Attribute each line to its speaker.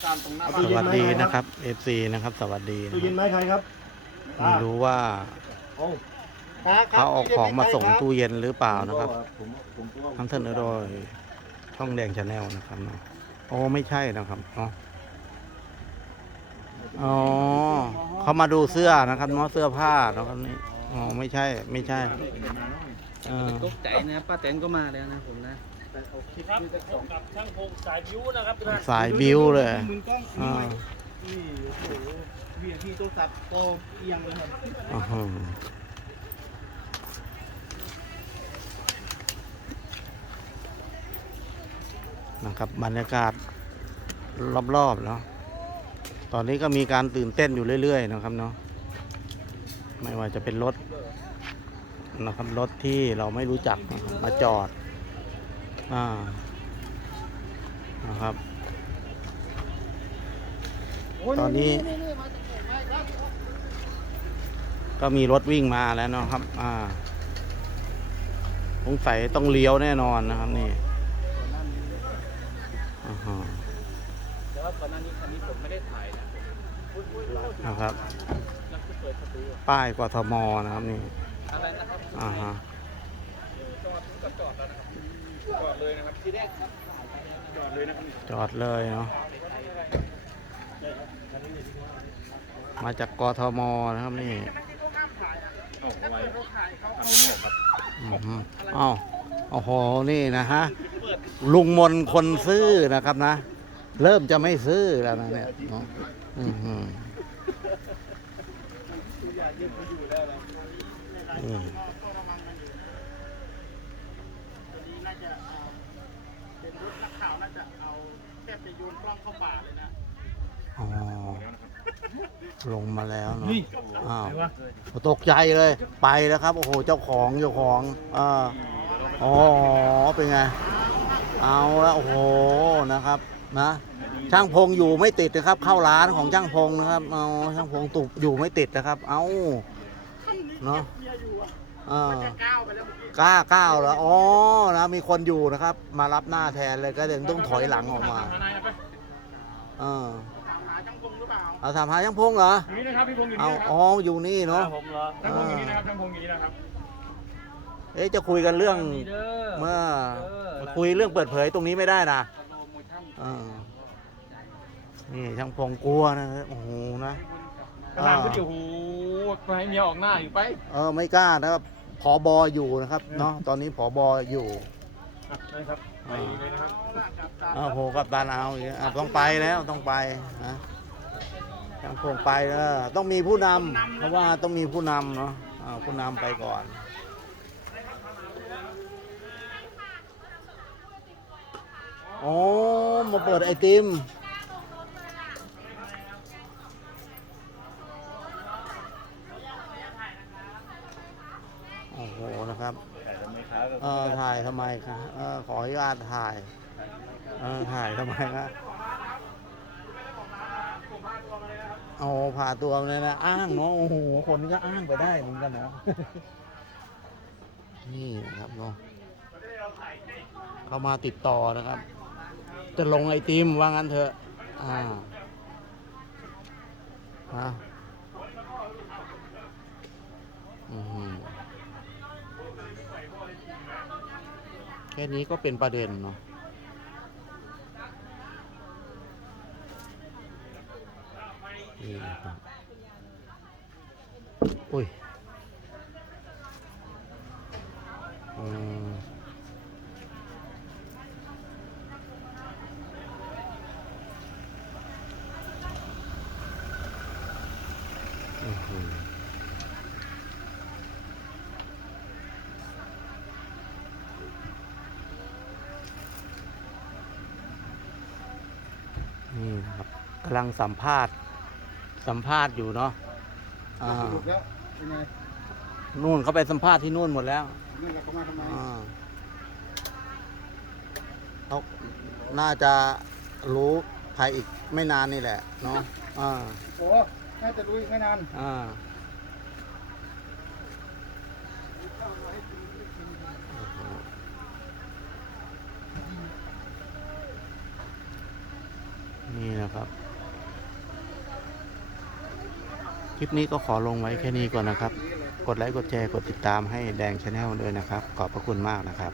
Speaker 1: สวัสดีนะครับ FC นะครับ สวัสดีนะ
Speaker 2: ตู้
Speaker 1: ค
Speaker 2: เย็
Speaker 1: รับ
Speaker 2: นไหมใครครับ
Speaker 1: ไม่รู้ว่า
Speaker 2: โอ้
Speaker 1: เขาเอาของมาส่งตู้เย็นหรือเปล่านะครับ
Speaker 2: ผมผมก็ว่า
Speaker 1: ทำเสนอโดยช่องแดงชาแนลนะครับเนาะโอ้ไม่ใช่นะครับอ๋ออ๋อเขามาดูเสื้อนะครับเนาะเสื้อผ้านะครับนี่อ๋อไม่ใช่ ไม่ใช่เออ
Speaker 3: ตกใจนะป้าแตนก็มาแล้วนะผมนะ
Speaker 4: ครับพบกับช่างพงสายบิวนะครับทุกท่าน
Speaker 1: สายบิวเลย
Speaker 2: มือกล้อง
Speaker 1: อ่า
Speaker 2: นี่โอ้โหวีพีโทรศัพท์โตเอียงเลยครับ
Speaker 1: อื้อหือนะครับบรรยากาศรอบๆเนาะ ตอนนี้ก็มีการตื่นเต้นอยู่เรื่อย ๆ นะครับเนาะ ไม่ว่าจะเป็นรถนะครับรถที่เราไม่รู้จักนะครับมาจอด อ่านะครับ ตอนนี้ ก็มีรถวิ่งมาแล้วเนาะครับ อ่าสงสัยต้องเลี้ยวแน่นอนนะครับนี่อ่าฮะ
Speaker 3: แต่ว่าตอนนั้นนี้คันนี้ผมไม่ได้ถ่ายนะ
Speaker 1: นะครับ
Speaker 3: แล้วก็เปิดประตู
Speaker 1: ป้ายกทมนะครับนี่
Speaker 3: อะไรนะครับ
Speaker 1: อ่าฮะ
Speaker 3: จอดก็จอดแล้วนะครับ จอดเลยนะครับทีแรกครับจอดเลยนะครับ
Speaker 1: จอดเลยเนาะมาจากกทมนะครับนี่อือฮึอ้าวโอ้โหนี่นะฮะลุงมนคนซื้อนะครับนะ เริ่มจะไม่ซื้อแล้วนะเนี่ยเนาะอือฮึอืม
Speaker 2: ตัวนี้น่าจะเอาเป็นรถนักข่าวน่าจะเอาแทบจะโยนกล้องเข้าป่าเลยนะ
Speaker 1: อ๋อลงมาแล้วเนาะ
Speaker 2: นี่
Speaker 1: อ้าวตกใจเลย ไปแล้วครับ โอ้โห เจ้าของเจ้าของอ่าอ๋อ เป็นไง เอาแล้วโอ้โห นะครับ นะ ช่างพงอยู่ไม่ติดนะครับ เข้าร้านของช่างพงนะครับ เอาช่างพงตุบอยู่ไม่ติดนะครับ เอาเนาะ อ่า
Speaker 2: ก้าวไปแล้วเมื่อกี้
Speaker 1: กล้าก้าวแล้วอ๋อนะมีคนอยู่นะครับ มารับหน้าแทนเลยก็เลยต้องถอยหลังออกมาเออ
Speaker 2: ถามหาช่างพงหรือเปล่า
Speaker 1: เอาถามหาช่างพงเหรอ
Speaker 4: อยู่นี่นะครับพี่พงศ์อยู่
Speaker 1: เอา
Speaker 4: นี่นะครับ
Speaker 1: อ๋ออยู่นี่เนาะ
Speaker 4: ผมเหรอช่างพงศ์อยู่นี่นะครับช่างพงศ์อยู่นี่นะครับ
Speaker 1: เอ๊ะจะคุยกันเรื่อง
Speaker 3: มีเด้อ
Speaker 1: เมื่อคุยเรื่องเปิดเผยตรงนี้ไม่ได้นะ
Speaker 3: โปรโมชั่น
Speaker 1: เออนี่ช่างพงกลัวนะโอ้โหนะ
Speaker 4: กระลางก็เดี๋ยวโอ้โหไปให้เมียออกหน้าอยู่ไป
Speaker 1: เออไม่กล้านะครับ ผอบออยู่นะครับเนาะตอนนี้ผอบออยู่
Speaker 4: อะได้ครับไปเลยนะครับ
Speaker 1: อ้าวโหกับตาเอาอีกอะต้องไปแล้วต้องไปนะช่างพงไปเออต้องมีผู้นำเพราะว่าต้องมีผู้นำเนาะอ่าผู้นำไปก่อนโอ้มาเปิดไอติม โอ้ โหนะครับเออถ่ายทำไมคะเออขออนุญาตถ่ายเออถ่ายทำไมคะโอ้ผ่าตัวเลยนะอ้างเนาะโอ้โหคนนี้ก็อ้างไปได้เหมือนกันเนาะนี่นะครับเนาะเขามาติดต่อนะครับ จะลงไอติมว่างั้นเถอะอ่าฮะอือหือ แค่นี้ก็เป็นประเด็นเนาะนี่นะครับอุ้ยอืมอื้อหือนี่นะครับ กำลังสัมภาษณ์ สัมภาษณ์อยู่เนาะอ่า
Speaker 2: สรุปแล้วเป็นไง
Speaker 1: นู่นเขาไปสัมภาษณ์ที่นู่นหมดแล้ว
Speaker 2: นั่นแหละเขามาทำไม
Speaker 1: อ่าเขาน่าจะรู้ภายอีกไม่นานนี่แหละเนาะอ่า
Speaker 2: โอ้น่าจะรู้อีกไม่นาน
Speaker 1: อ่า นี่นะครับ คลิปนี้ก็ขอลงไว้แค่นี้ก่อนนะครับ กดไลค์กดแชร์กดติดตามให้แดงชาแนลด้วยนะครับ ขอบพระคุณมากนะครับ